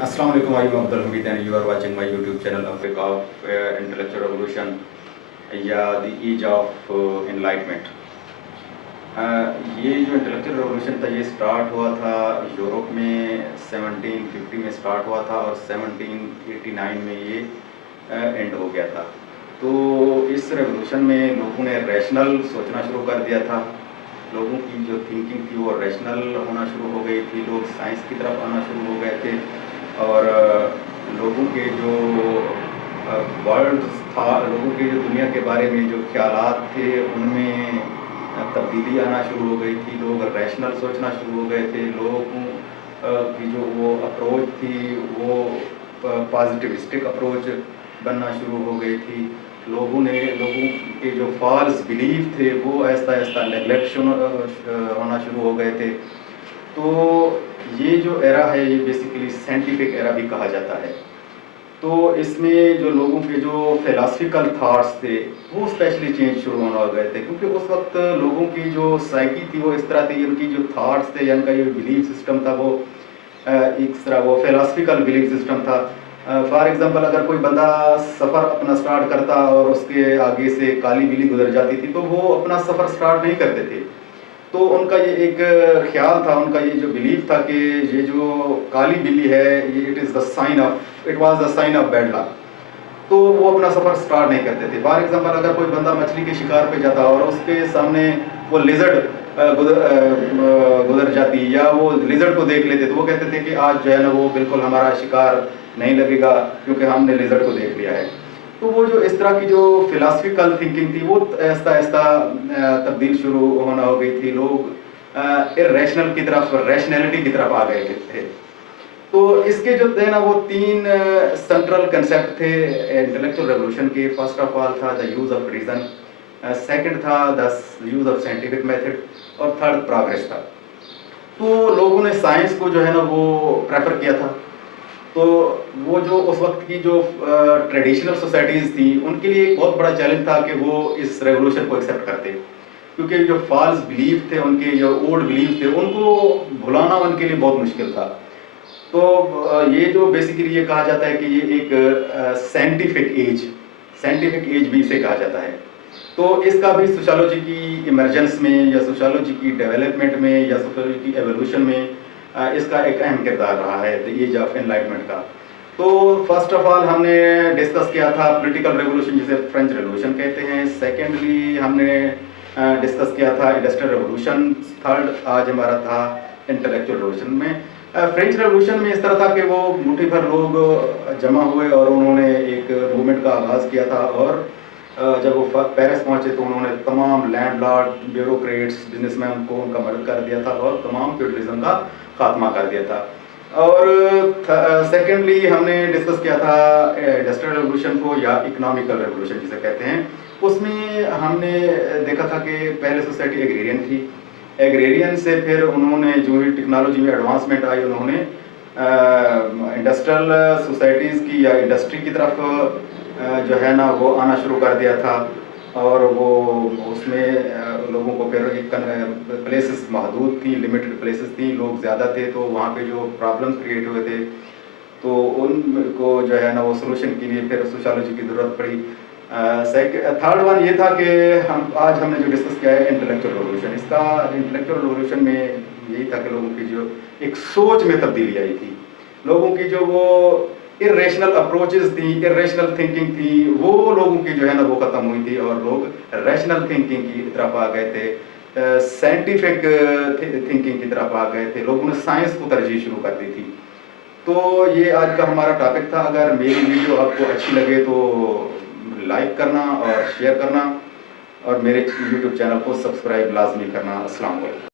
Assalamu alaikum, I am Abdul Hamid and you are watching my YouTube channel Africa of Intellectual Revolution या The Age of Enlightenment. ये जो intellectual revolution था ये start हुआ था Europe में 1750 में स्टार्ट हुआ था और 1789 में ये एंड हो गया था। तो इस रेवोल्यूशन में लोगों ने रैशनल सोचना शुरू कर दिया था। लोगों की जो थिंकिंग थी वो रैशनल होना शुरू हो गई थी। लोग साइंस की तरफ आना शुरू हो गए थे और लोगों के जो वर्ल्ड था, लोगों के जो दुनिया के बारे में जो ख्यालात थे उनमें तब्दीली आना शुरू हो गई थी। लोग रैशनल सोचना शुरू हो गए थे। लोगों की जो वो अप्रोच थी वो पॉजिटिविस्टिक अप्रोच बनना शुरू हो गई थी। लोगों के जो फॉल्स बिलीफ थे वो ऐसा ऐसा नेगलेक्ट होना शुरू हो गए थे। तो ये जो एरा है ये बेसिकली साइंटिफिक एरा भी कहा जाता है। तो इसमें जो लोगों के जो फिलासफिकल थाट्स थे वो स्पेशली चेंज शुरू होने लग गए थे, क्योंकि उस वक्त लोगों की जो साइकी थी वो इस तरह थी, उनकी जो थाट्स थे या उनका जो बिलीफ सिस्टम था वो इस तरह वो फिलासफिकल बिलीफ सिस्टम था। फॉर एग्जांपल अगर कोई बंदा सफ़र अपना स्टार्ट करता और उसके आगे से काली बिल्ली गुजर जाती थी तो वो अपना सफ़र स्टार्ट नहीं करते थे। तो उनका ये एक ख्याल था, उनका ये जो बिलीफ था कि ये जो काली बिल्ली है ये it was the sign of bad luck. तो वो अपना सफ़र स्टार्ट नहीं करते थे। फॉर एग्जांपल अगर कोई बंदा मछली के शिकार पे जाता और उसके सामने वो लिजर्ड गुजर जाती या वो लिजर्ड को देख लेते तो वो कहते थे कि आज जो है ना वो बिल्कुल हमारा शिकार नहीं लगेगा क्योंकि हमने लिजर्ड को देख लिया है। तो वो जो इस तरह की जो फिलासफिकल थिंकिंग थी वो ऐसा ऐसा तब्दील शुरू होना हो गई थी। लोग इर्रेशनल की तरफ, रैशनैलिटी की तरफ आ गए थे। तो इसके जो थे ना वो तीन सेंट्रल कंसेप्ट थे इंटेलेक्चुअल रेवोल्यूशन के। फर्स्ट ऑफ ऑल था the use of reason, second था the use of scientific method और थर्ड प्रोग्रेस था। तो लोगों ने साइंस को जो है ना वो प्रेफर किया था। तो वो जो उस वक्त की जो ट्रेडिशनल सोसाइटीज़ थी उनके लिए एक बहुत बड़ा चैलेंज था कि वो इस रेवोल्यूशन को एक्सेप्ट करते, क्योंकि जो फॉल्स बिलीफ थे, उनके जो ओल्ड बिलीफ थे उनको भुलाना उनके लिए बहुत मुश्किल था। तो ये जो बेसिकली ये कहा जाता है कि ये एक साइंटिफिक एज भी इसे कहा जाता है। तो इसका भी सोशियोलॉजी की इमर्जेंस में या सोशियोलॉजी की डेवलपमेंट में या सोशियोलॉजी की एवोल्यूशन में इसका एक अहम किरदार रहा है द एज ऑफ एनलाइटमेंट का। तो फर्स्ट ऑफ ऑल हमने डिस्कस किया था पॉलिटिकल रेवोल्यूशन जिसे फ्रेंच रेवोल्यूशन कहते हैं। सेकेंडली हमने डिस्कस किया था इंडस्ट्रियल रेवोल्यूशन। थर्ड आज हमारा था इंटेलेक्चुअल रेवोल्यूशन में। फ्रेंच रेवोल्यूशन में इस तरह था कि वो मुट्ठी भर लोग जमा हुए और उन्होंने एक मूवमेंट का आगाज़ किया था और जब वो पेरिस पहुंचे तो उन्होंने तमाम लैंडलॉर्ड, ब्यूरोक्रेट्स, बिजनेसमैन को उनका मदद कर दिया था और तमाम फ्यूडलिज्म का खात्मा कर दिया था। और सेकेंडली हमने डिस्कस किया था इंडस्ट्रियल रेवोल्यूशन को या इकोनॉमिकल रेवोल्यूशन जिसे कहते हैं। उसमें हमने देखा था कि पहले सोसाइटी एग्रेरियन थी। एग्रेरियन से फिर उन्होंने जो ही टेक्नोलॉजी में एडवांसमेंट आई उन्होंने इंडस्ट्रियल सोसाइटीज़ की या इंडस्ट्री की तरफ जो है ना वो आना शुरू कर दिया था। और वो उसमें लोगों को फिर एक प्लेसेस महदूद थी, लिमिटेड प्लेसेस थी, लोग ज़्यादा थे तो वहाँ पे जो प्रॉब्लम्स क्रिएट हुए थे तो उनको जो है ना वो सोल्यूशन के लिए फिर सोशियोलॉजी की ज़रूरत पड़ी। थर्ड वन ये था कि हमने जो डिस्कस किया है इंटेलेक्चुअल रेवोल्यूशन। इसका इंटेलेक्चुअल रेवोल्यूशन में यही था कि लोगों की जो एक सोच में तब्दीली आई थी। लोगों की जो वो इरेशनल अप्रोचेस थी, इरेशनल थिंकिंग थी, वो लोगों की जो है ना वो ख़त्म हुई थी और लोग रैशनल थिंकिंग की तरफ आ गए थे, साइंटिफिक थिंकिंग की तरफ आ गए थे। लोगों ने साइंस को तरजीह शुरू कर दी थी। तो ये आज का हमारा टॉपिक था। अगर मेरी वीडियो आपको अच्छी लगे तो लाइक करना और शेयर करना और मेरे यूट्यूब चैनल को सब्सक्राइब लाजमी करना। अस्सलाम वालेकुम।